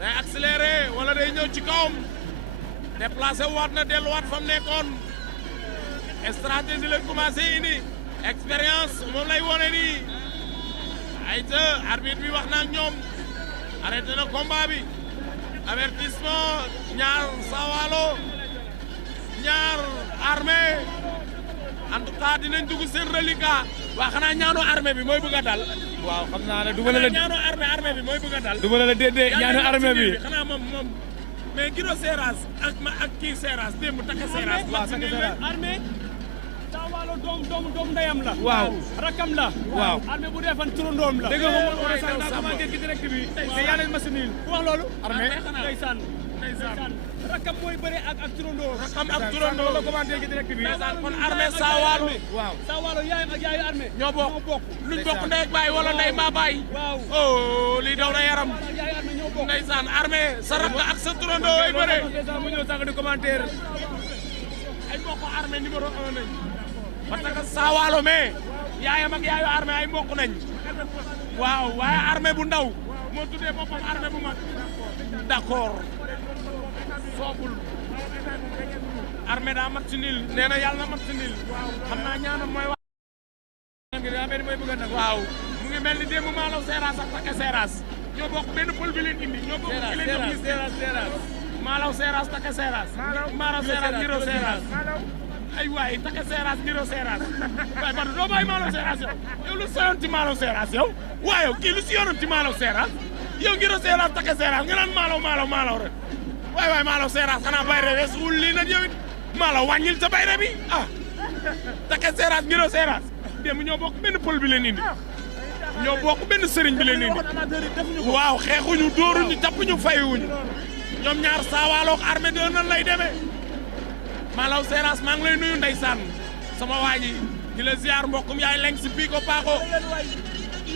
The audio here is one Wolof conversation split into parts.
day accéléré wala day ñëw ci kawam déplacé waat na delluwaat fa mu nekkoon stratégie lañ commencé indi expérience moom lay wone nii ayca arbitre bi wax na ak ñoom arrêté na combat bi avertissement ñaar Sawalo ñaar Armé en tout cas dinañ dugg seen reliquat waa xanaa ñaanu Armé bi mooy bëgg a dal. waaw xam naa ne du ma la ñaanu Armé bi mooy bëgg a dal. du ma la déedéet ñaanu Armé bi xanaa moom mais Guiro Seras ak kii Seras démb takk Seras. waaw takk Seras Armé Sawalo doom ndeyam la. waaw rakam la. waaw Armé bu dee fan turandoom la. dégg nga moom moo sax naa commenté ci direct bi. mais yaa leen machine yi wax loolu. Armé ndeysaan rakam mooy bëre ak turandoo. rakam ak turandoo la commenté ci direct bi. kon Armé Sawalo. waaw Sawalo yaayam ak yaayu Armé. ñoo bokk luñ bokk ndey ak baay wala ndey mbaa baay. waaw oh lii daw na yaram. ak yaayu Armé ñoo bokk. ndeysaan Armé sa rakk ak sa turandoo ay bëre. mu ñëw sànq di commentaire. ay mbokk Armé numéro 1 nañ. parce que Sawalo mais yaayam ak yaayu Armé ay mbokk nañ. waaw waaye Armé bu ndaw moo tuddee boppam Armé bu mag. d'accord soobul Armé daa mat si nil nee na yàlla na mat si nil xam naa ñaanam mooy wax. waaw mu ngi mel ni démb Malaw Seras ak Take Seras ñoo bokk benn pël bi leen indi ñoo bokk ki leen jox gis Malaw Seras Take Seras Malaw Seras Guiro Seras ay waay Take Seras Guiro Seras waay Badou doo bàyyi Malaw Seras yow lu soyoon ci Malaw Seras yow waaw kii lu si yoonam ci Malaw Seras yow Guiro Seras Take Seras nga naan Malaw rek waay Malaw Seras xanaa bayre wees wul lii nag yow it Malaw wàññil sa bayre bi ah Take Seras Guiro Seras démb ñoo bokk benn pël bi leen indi ñoo bokk benn sëriñ bi leen indi waaw xeexuñu dóoruñu jàppuñu fayuñu ñoom ñaar Sawalo ak Armé de nan lay demee Malaw Seras maa ngi lay nuyu ndeysaan sama waa ji di la ziar mbokkum yaay leng si bii ko paako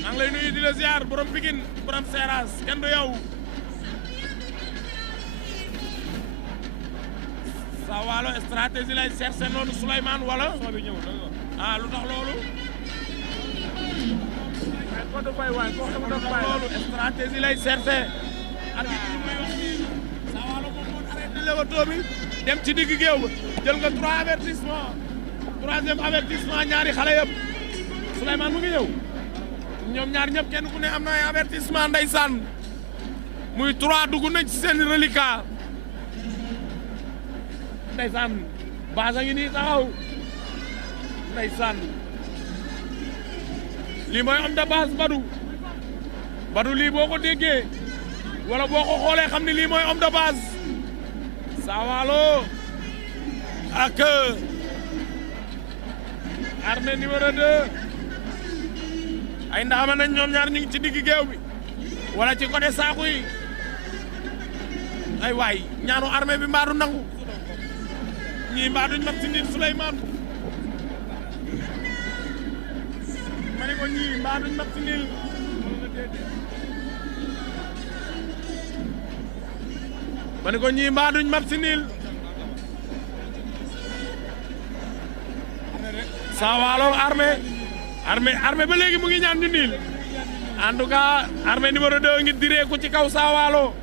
maa ngi lay nuyu di la ziar borom Pikine borom Seras kenn du yow Sawalo stratégie lay cherché noonu Souleymane wala ah lu tax loolu loolu stratégie lay cherché arbitre bi muy wax nii Sawalo moom moo arrêté lewato bi dem ci digg géew ba jël nga 3 avertissement 3e avertissement ñaari xale yëpp Souleymane mu ngi ñëw ñoom ñaar ñëpp kenn ku ne am na ay avertissement ndeysaan muy 3 dugg nañ ci seen reliquat ndeysaan base a ngi nii taxaw ndeysaan lii mooy homme de base Badou lii boo ko déggee wala boo ko xoolee xam ne lii mooy homme de base Sawalo ak Armé numéro 2 ay ndaama nañ ñoom ñaar ñu ngi ci digg géew bi wala ci côté saaku yi ay waay ñaanu Armé bi mbaa du nangu ñii mbaa duñ mat si nit Souleymane ma ne ko ñii mbaa duñ mat si nil ma ne ko ñii mbaa duñ mat si nil Sawalo Armé ba léegi mu ngi ñaan ñu niil en tout cas Armé numéro 2 ngi direeku ci kaw Sawalo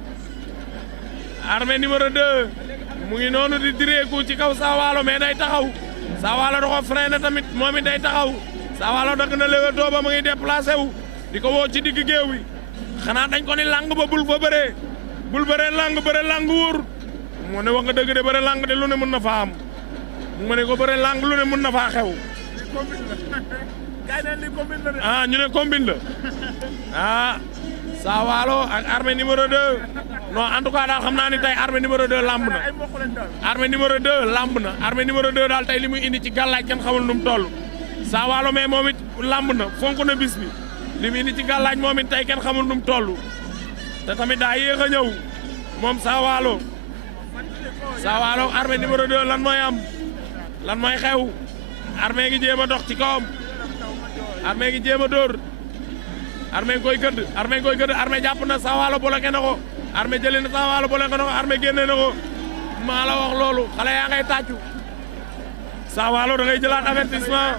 Armé numéro 2 mu ngi noonu di direeku ci kaw Sawalo mais day taxaw Sawalo da ko freiné tamit moom it day taxaw Sawalo dagg na lewato ba mu ngi déplacé wu di ko woo ci digg géew wi xanaa dañ ko ni lang ba bul fa bëree bul bëree lang wóor mu ne wax nga dëgg de bëre lang de lu ne mën na faa am mu ne ko bëre lang lu ne mën na faa xew ah ñu ne combine la ah Sawalo ak Armé numéro 2 non en tout cas daal xam naa ni tey Armé numéro 2 lamb na Armé numéro 2 lamb na Armé numéro 2 daal tey li muy indi ci gàllaaj kenn xamul nu mu toll Sawalo mais moom it lamb na fonk na bis bi li muy indi ci gàllaaj moom it tey kenn xamul nu mu toll te tamit daa yéex a ñëw moom Sawalo Armé numéro 2 lan mooy am lan mooy xew Armé ngi jéem a dox ci kawam Armé ngi jéem a dóor Armé ngi koy gëdd Armé jàpp na Sawalo bloqué na ko Armé jëlee na Sawalo bloqué na ko Armé génne na ko maa la wax loolu xale yaa ngay tàccu Sawalo da ngay jëlaat avertissement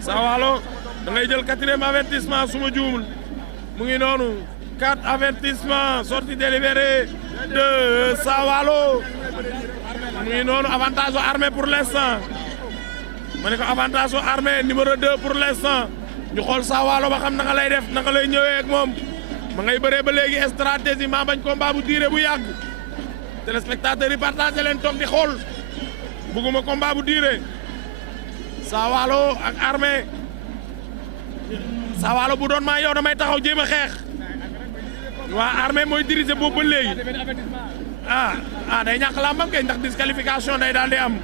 Sawalo da ngay jël 4e avertissement suma juumul mu ngi noonu 4 avertissements sortie délibérée de Sawalo mu ngi noonu avantage au Armé pour l'instant ma ne ko avantage au Armé numéro 2 pour l'instant ñu xool Sawalo ba xam naka lay def naka lay ñëwee ak moom ma ngay bëree ba léegi stratégie maa bañ combat bu diire bu yàgg téléspectateurs yi partagé leen toog di xool bëgguma combat bu diire Sawalo ak Armé Sawalo bu doon maa yow damay taxaw jéem a xeex waa Armé mooy diriger boobu ba léegi day ñàkk làmbam kay ndax disqualification day daal di am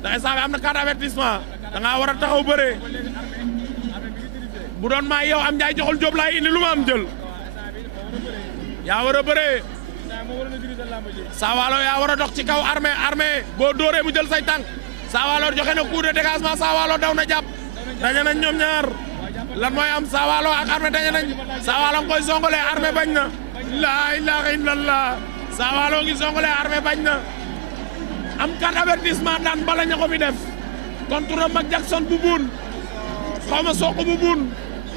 ndax instant bi am na 4 avertissement da ngaa war a taxaw bëree bu doon maa yow am njaay joxul Jóob laay indi lu ma am jël yaa war a bëree Sawalo yaa war a dox ci kaw Armé boo dóoree mu jël say tànk Sawalo joxe na coup de dégagement Sawalo daw na jàpp dañe nañ ñoom ñaar lan mooy am Sawalo ak Armé dañe nañ Sawalo ngi koy songole Armé bañ na laa ilaaha illallah Sawalo ngi songole Armé bañ na am 4 avertissement daan bala ña ko fi def contre Mac Jackson bu buun xaw ma soq bu buun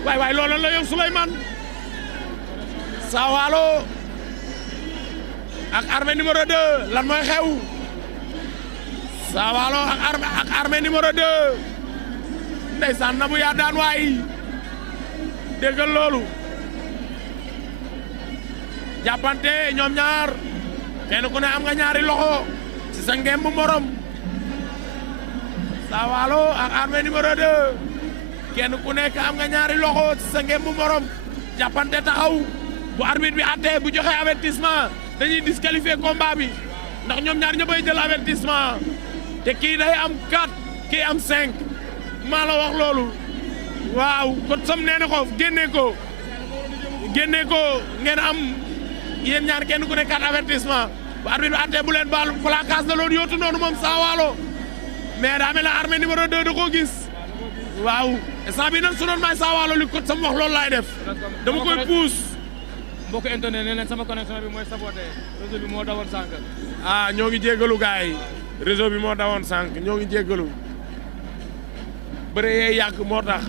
waay loolu la yow Souleymane Sawalo ak Armé numéro 2 lan mooy xew Sawalo ak Armé numéro 2 ndeysaan na bu yaa daan waay déggal loolu jàppante ñoom ñaar kenn ku ne am nga ñaari loxo ci sa ngemb morom Sawalo ak Armé numéro 2 kenn ku nekk am nga ñaari loxo ci sa ngemb morom jàppante taxaw bu arbitre bi àttee bu joxe avertissement dañuy disqualifier combat bi ndax ñoom ñaar ñëppay jël avertissement te kii day am 4 kii am 5 maa la wax loolu waaw kon sam nee na ko génne ko ngeen am yéen ñaar kenn ku ne 4 avertissement bu arbitre bi àttee bu leen baal placage la loon yóotu noonu moom Sawalo mais daa mel ne Armé numéro 2 da koo gis waaw instant bi nag su doon may Sawalo li ko sam wax loolu laay def dama koy puus mbokk internet nee nañ sama connexion bi mooy saboté réseau bi moo dawoon sànq ñoo ngi jéggalu gars yi réseau bi moo dawoon sànq ñoo ngi jéggalu bëre yee yàgg moo tax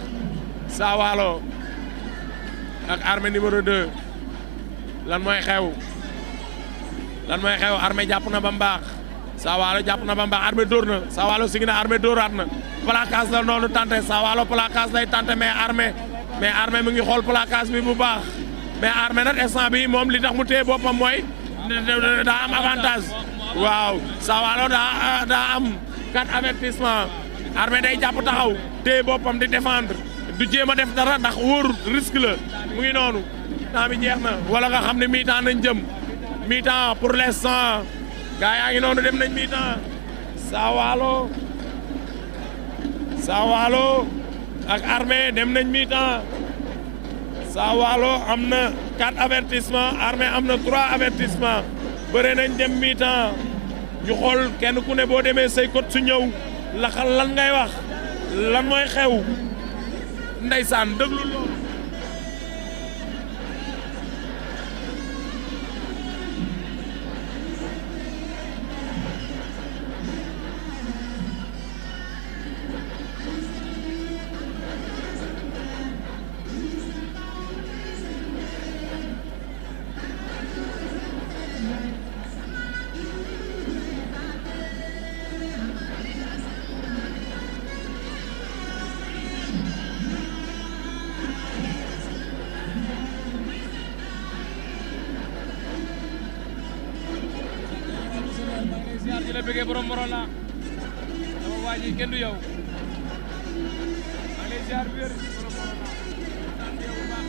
Sawalo ak Armé numéro 2 lan mooy xew Armé jàpp na ba mbaax Sawalo jàpp na ba mbaax Armé dóor na Sawalo sigi na Armé dóoraat na placage la noonu tante Sawalo placage lay tante mais Armé mu ngi xool placage bi bu baax mais Armé nag instant bi moom li tax mu téye boppam mooy daa am avantage waaw Sawalo daa am 4 avertissement Armé day jàpp taxaw téye boppam di défendre du jéem a def dara ndax wóor risque la mu ngi noonu temps bi jeex na wala nga xam ne mi-temps nañ jëm mi-temps pour l'instant gaa yaa ngi noonu dem nañ mi-temps Sawalo ak Armé dem nañ mi-temps Sawalo am na 4 avertissement Armé am na 3 avertissement bëre nañ dem mi-temps ñu xool kenn ku ne boo demee say coach su ñëw laxal lan ngay wax lan mooy xew ndeysaan déglu loolu di la bëggee borom Morolan sama waa ji kenn du yow maa ngi lay ziar bi wér borom Morolan sant yow bu baax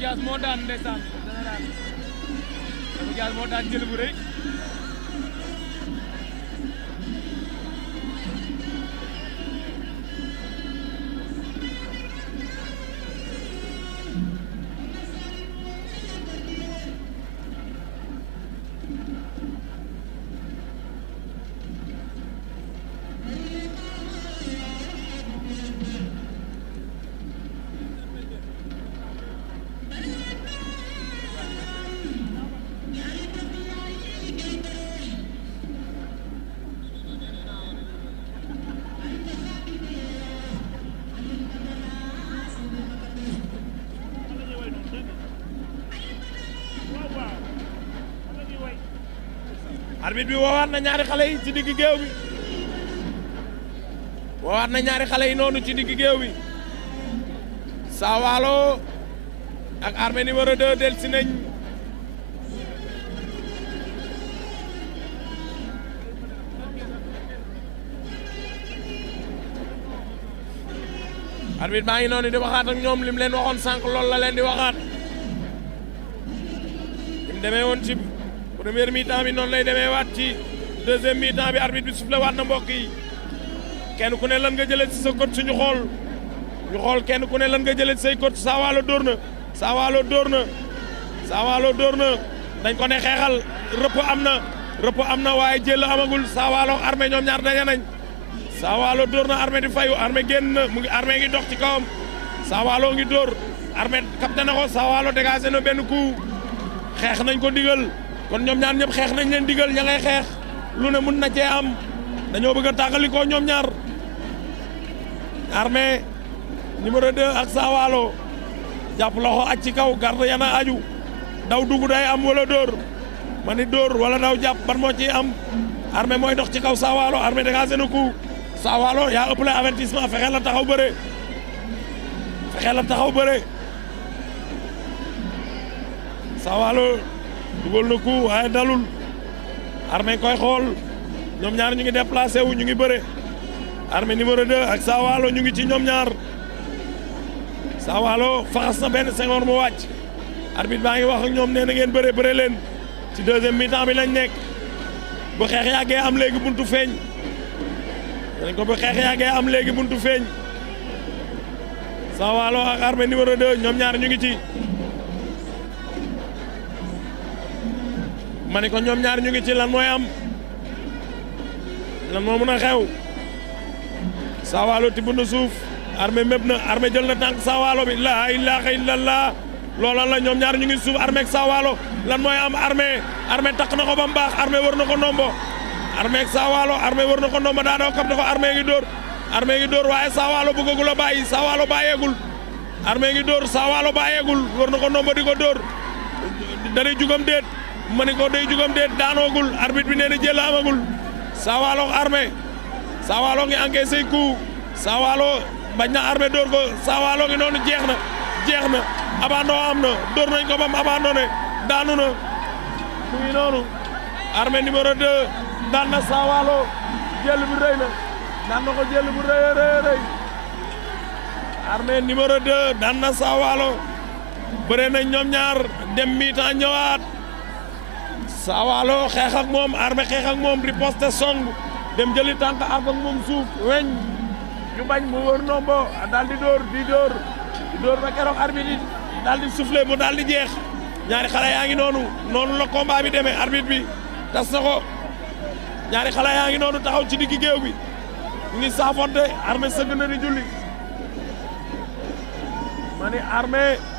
Diaz moo daan ndeysaan général Dafa Diaz moo daan jël bu rëy arbitre bi woowaat na ñaari xale yi ci digg géew bi woowaat na ñaari xale yi noonu ci digg géew bi Saa Waalo ak Armé numéro 2 delsi nañ arbitre baa ngi noonu di waxaat ak ñoom lim leen waxoon sànq loolu la leen di waxaat lim demee woon ci première mi-temps bi noonu lay demee waat ci deuxième mi-temps bi arbitre bi soufflé waat na mbokk yi kenn ku ne lan nga jëlee ci sa coach suñu xool ñu xool kenn ku ne lan nga jëlee ci say coach Saa Waalo dóor na Saa Waalo dóor na Saa Waalo dóor na dañ ko ne xeexal rëpp am na waaye jël amagul Saa Waalo Armé ñoom ñaar daje nañ Saa Waalo dóor na Armé di fayu Armé génn na mu ngi Armé ngi dox ci kawam Saa Waalo ngi dóor Armé capté na ko Saa Waalo dégagé na benn coup xeex nañ ko digal kon ñoom ñaar ñëpp xeex nañ leen digal ña ngay xeex lu ne mun na cee am dañoo bëgg a tàggalikoo ñoom ñaar Armé numéro 2 ak Saa Waalo jàpp loxo aj ci kaw garde yana aju daw dugg day am wala dóor ma ni dóor wala daw jàpp ban moo ciy am Armé mooy dox ci kaw Saa Waalo Armé dégagé na coup Saa Waalo yaa ëppale avertissement fexeel la taxaw bëre Saa Waalo dugal na coup waaye dalul Armé koy xool ñoom ñaar ñu ngi déplacé wu ñu ngi bëre Armé numéro 2 ak Saa Waalo ñu ngi ci ñoom ñaar Saa Waalo faxas na benn Senghor mu wàcc arbitre baa ngi wax ak ñoom nee na ngeen bëre leen ci deuxième mi-temps bi lañ nekk bu xeex yàggee am léegi buntu feeñ dañ ko bu xeex yàggee am léegi buntu feeñ Saa Waalo ak Armé numéro 2 ñoom ñaar ñu ngi ci ma ne ko ñoom ñaar ñu ngi ci lan mooy am lan moo mën a xew Saa Waalo tibb na suuf Armé méb na Armé jël na tànk Saa Waalo bi laa ilaaha illallah loola la ñoom ñaar ñu ngi suuf Armé ak Saa Waalo lan mooy am Armé takk na ko ba mu baax Armé wër na ko ndombo Armé ak Saa Waalo Armé wër na ko ndombo daa daw kap na ko Armé ngi dóor waaye Saa Waalo bëggagul a bàyyi Saa Waalo bàyyeegul Armé ngi dóor Saa Waalo bàyyeegul wër na ko ndombo di ko dóor day jugam déet ma ni ko day jugam déet daanoogul arbitre bi nee na jël amagul Saa Waalo ak Armé Saa Waalo ngi encaissé coup Saa Waalo bañ na Armé dóor ko Saa Waalo ngi noonu jeex na abandon am na dóor nañ ko bam abandonné daanu na mu ngi noonu Armé numéro 2 daan na Saa Waalo jël bu rëy na daan na ko jël bu rëy Armé numéro 2 daan na Saa Waalo bëre nañ ñoom ñaar dem mi-temps ñëwaat Saa Waalo xeex ak moom Armé xeex ak moom riposte song dem jëli tànk ak moom suuf weñ ñu bañ mu wër nombo daal di dóor ba keroog arbitre yi daal di soufflé mu daal di jeex ñaari xale yaa ngi noonu la combat bi demee arbitre bi tas na ko ñaari xale yaa ngi noonu taxaw ci diggi géew bi ñu ngi saafonte Armé sëgg na di julli ma ni Armé